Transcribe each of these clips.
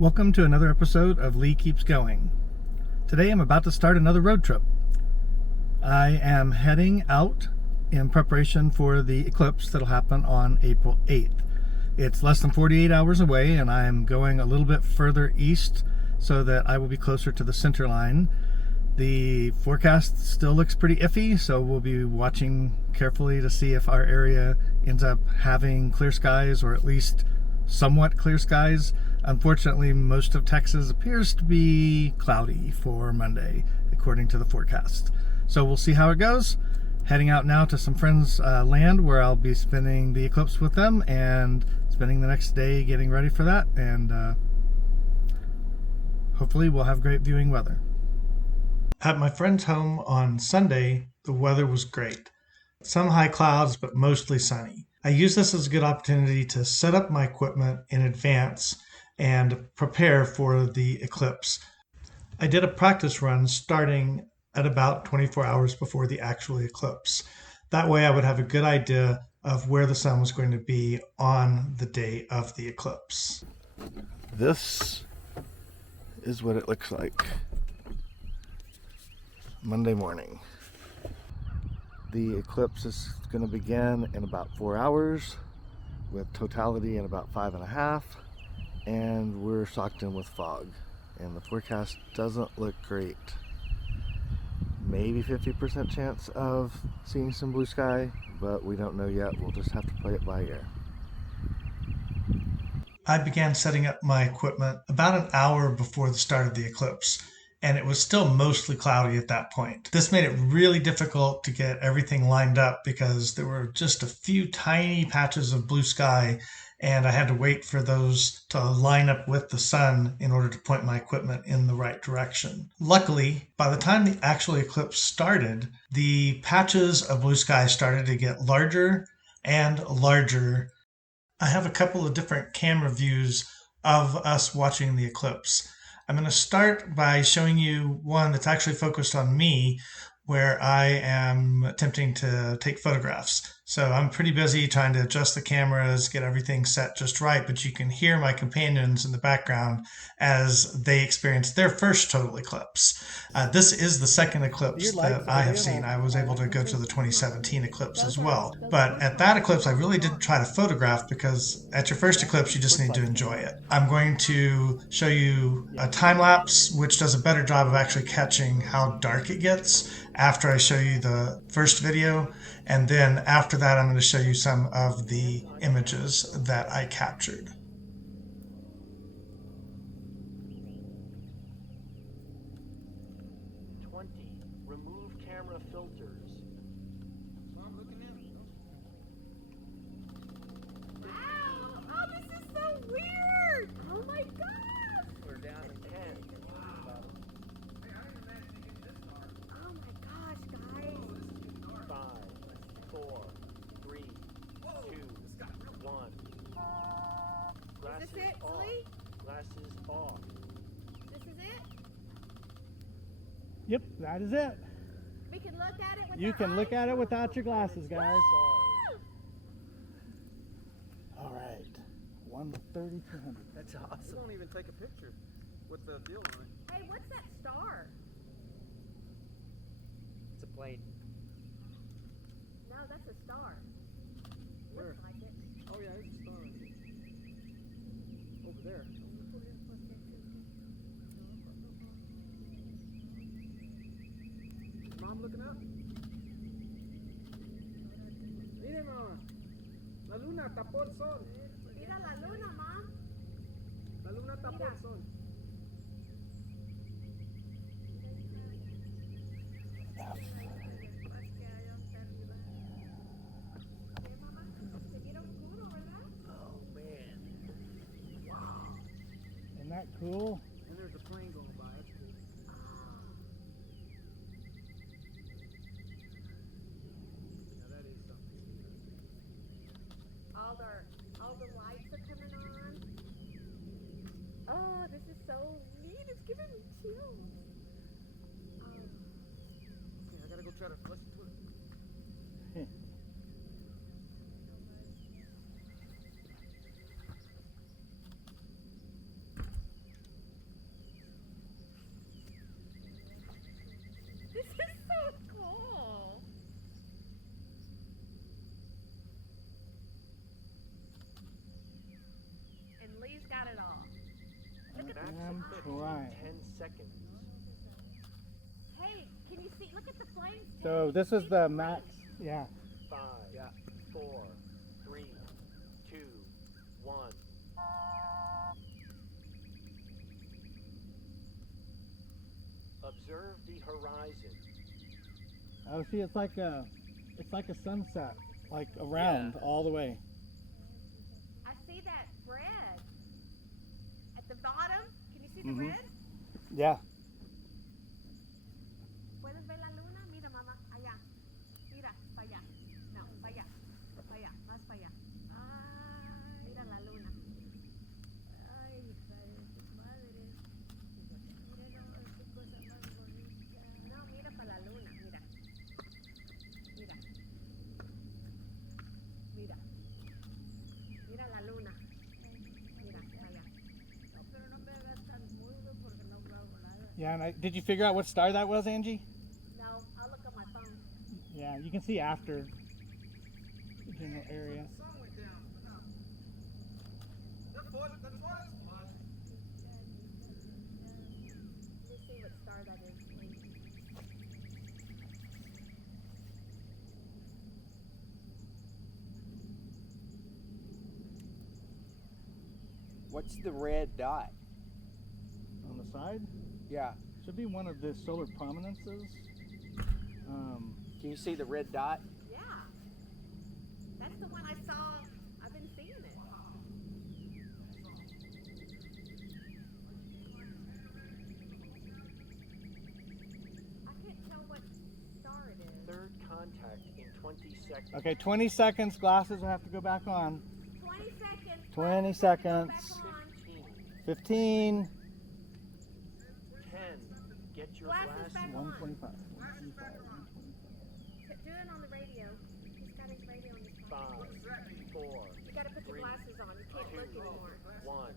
Welcome to another episode of Lee Keeps Going. Today I'm about to start another road trip. I am heading out in preparation for the eclipse that'll happen on April 8th. It's less than 48 hours away, and I'm going a little bit further east so that I will be closer to the center line. The forecast still looks pretty iffy, so we'll be watching carefully to see if our area ends up having clear skies, or at least somewhat clear skies. Unfortunately, most of Texas appears to be cloudy for Monday, according to the forecast. So we'll see how it goes. Heading out now to some friends' land where I'll be spending the eclipse with them and spending the next day getting ready for that. And hopefully we'll have great viewing weather. At my friend's home on Sunday, the weather was great. Some high clouds, but mostly sunny. I used this as a good opportunity to set up my equipment in advance and prepare for the eclipse. I did a practice run starting at about 24 hours before the actual eclipse. That way I would have a good idea of where the sun was going to be on the day of the eclipse. This is what it looks like Monday morning. The eclipse is going to begin in about 4 hours with totality in about 5.5, and we're socked in with fog, and the forecast doesn't look great. Maybe 50% chance of seeing some blue sky, but we don't know yet. We'll just have to play it by ear. I began setting up my equipment about an hour before the start of the eclipse, and it was still mostly cloudy at that point. This made it really difficult to get everything lined up because there were just a few tiny patches of blue sky, and I had to wait for those to line up with the sun in order to point my equipment in the right direction. Luckily, by the time the actual eclipse started, the patches of blue sky started to get larger and larger. I have a couple of different camera views of us watching the eclipse. I'm going to start by showing you one that's actually focused on me, where I am attempting to take photographs. So I'm pretty busy trying to adjust the cameras, get everything set just right, but you can hear my companions in the background as they experience their first total eclipse. This is the second eclipse that I have seen. I was able to go to the 2017 eclipse as well. But at that eclipse, I really didn't try to photograph because at your first eclipse, you just need to enjoy it. I'm going to show you a time lapse, which does a better job of actually catching how dark it gets after I show you the first video. And then after that, I'm going to show you some of the images that I captured. Remove camera filters. So I'm looking at it. Wow! Oh, this is so weird! Oh my gosh! We're down to 10. Wow. Oh my gosh, guys! 5, 4, 3, 2, 1. Glasses Is this it, off. Sully? Glasses off. This is it? Yep, that is it. We can look at it with You our can look eyes? at it without your glasses, guys. Woo! All right, 1:3200. That's awesome. You don't even take a picture with the deal on it. Hey, what's that star? It's a plane. No, that's a star. Where? Looks like it. Oh yeah, there's a star over there. Mom looking up? Miren, mamá. La luna tapó el sol. Mira la luna, Mom. La luna tapó el sol. Oh, man. Isn't that cool? And there's a plane going by. That's cool. Yeah, that is something. All the lights are coming on. Oh, this is so neat. It's giving me chills. Okay, I gotta go try to flush the toilet. Maximum right. 10 seconds. Hey, can you see? Look at the flames. So this is the max. Yeah. 5, 4, 3, 2, 1. Observe the horizon. Oh, see, it's like a sunset, like around all the way. I see that red at the bottom. Can you see the Mhm. red? Yeah. ¿Puedes ver la luna? Mira, mamá, allá. Mira, para allá. No, para allá. Para allá, más para allá. Mira la luna. Ay, hija de tu madre. Mira, no, qué cosa más bonita. No, mira para la luna, mira. Mira. Mira. Mira la luna. Mira, allá. No, pero no me hagas tan mudo porque no veo nada. Yeah. And did you figure out what star that was, Angie? No, I'll look at my phone. Yeah, you can see after the general area. Let me see what star that is, please. What's the red dot? On the side, Yeah. should be one of the solar prominences. Can you see the red dot? Yeah. That's the one I saw. I've been seeing it. I can't tell what star it is. Third contact in 20 seconds. Okay, 20 seconds. Glasses will have to go back on. 20 seconds. 20 Go seconds. back on. 15, 15. 10. Get your Glasses glasses. back on. 125. Do it on the radio. He's got his radio on his phone. 5, 4, You gotta put your glasses on. You can't look anymore. 1.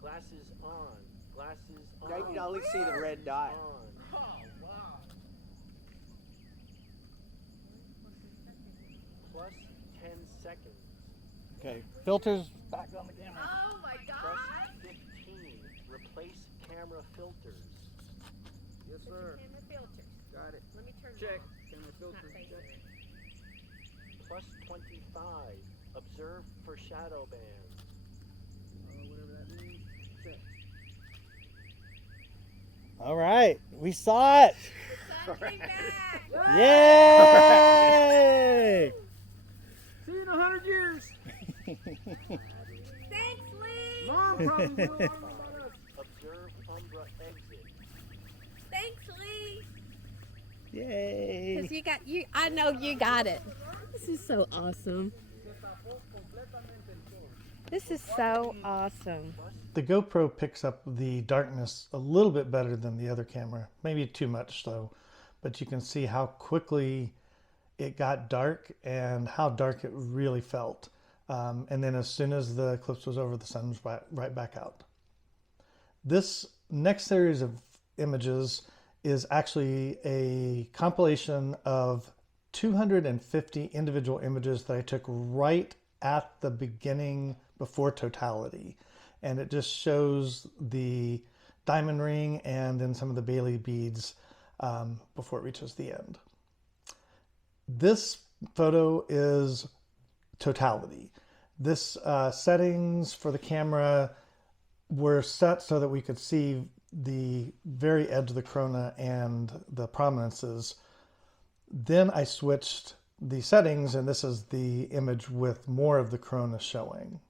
Glasses on. Glasses on. Now you can only see the red dot. On. Plus 10 seconds. Okay, filters back on the camera. Oh my Plus God! 15. Replace camera filters. Yes, sir. Camera filters. Got it. Let me turn it Check. on. Camera It's filter. not facing Check. it. Plus 25. Observe for shadow bands. Whatever that means. Check. All right, we saw it. The sun came back. Yay! See you in 100 years. Thanks, Lee. Mom probably will learn about us. Observe umbra exit. Thanks, Lee. Yay! Because you got you. I know you got it. This is so awesome. This is so awesome. The GoPro picks up the darkness a little bit better than the other camera, maybe too much so, but you can see how quickly it got dark and how dark it really felt. And then as soon as the eclipse was over, the sun was right back out. This next series of images is actually a compilation of 250 individual images that I took right at the beginning before totality. And it just shows the diamond ring and then some of the Bailey beads before it reaches the end. This photo is totality. This settings for the camera were set so that we could see the very edge of the corona and the prominences. Then I switched the settings, and this is the image with more of the corona showing.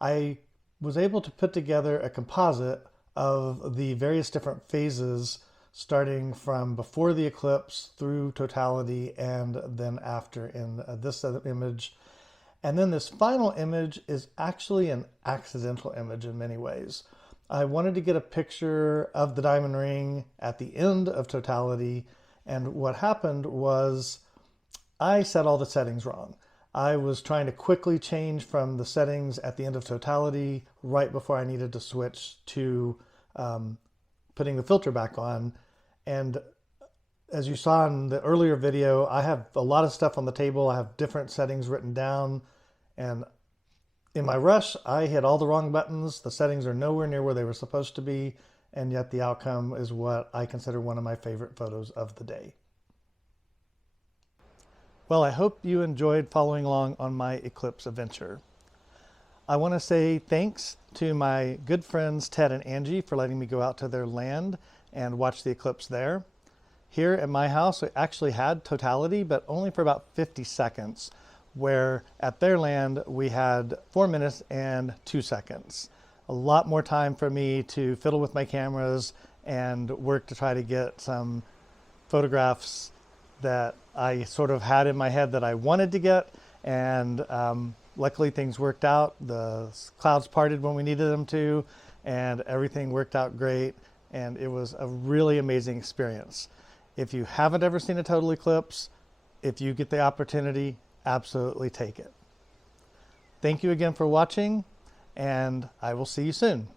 I was able to put together a composite of the various different phases starting from before the eclipse through totality and then after in this image. And then this final image is actually an accidental image in many ways. I wanted to get a picture of the diamond ring at the end of totality, and what happened was I set all the settings wrong. I was trying to quickly change from the settings at the end of totality right before I needed to switch to putting the filter back on. And as you saw in the earlier video, I have a lot of stuff on the table. I have different settings written down, and In my rush, I hit all the wrong buttons. The settings are nowhere near where they were supposed to be, and yet the outcome is what I consider one of my favorite photos of the day. Well, I hope you enjoyed following along on my Eclipse adventure. I want to say thanks to my good friends Ted and Angie for letting me go out to their land and watch the eclipse there. Here at my house, we actually had totality, but only for about 50 seconds, where at their land we had 4 minutes and 2 seconds. A lot more time for me to fiddle with my cameras and work to try to get some photographs that I sort of had in my head that I wanted to get, and luckily things worked out. The clouds parted when we needed them to, and everything worked out great, and it was a really amazing experience. If you haven't ever seen a total eclipse, if you get the opportunity, absolutely take it. Thank you again for watching, and I will see you soon.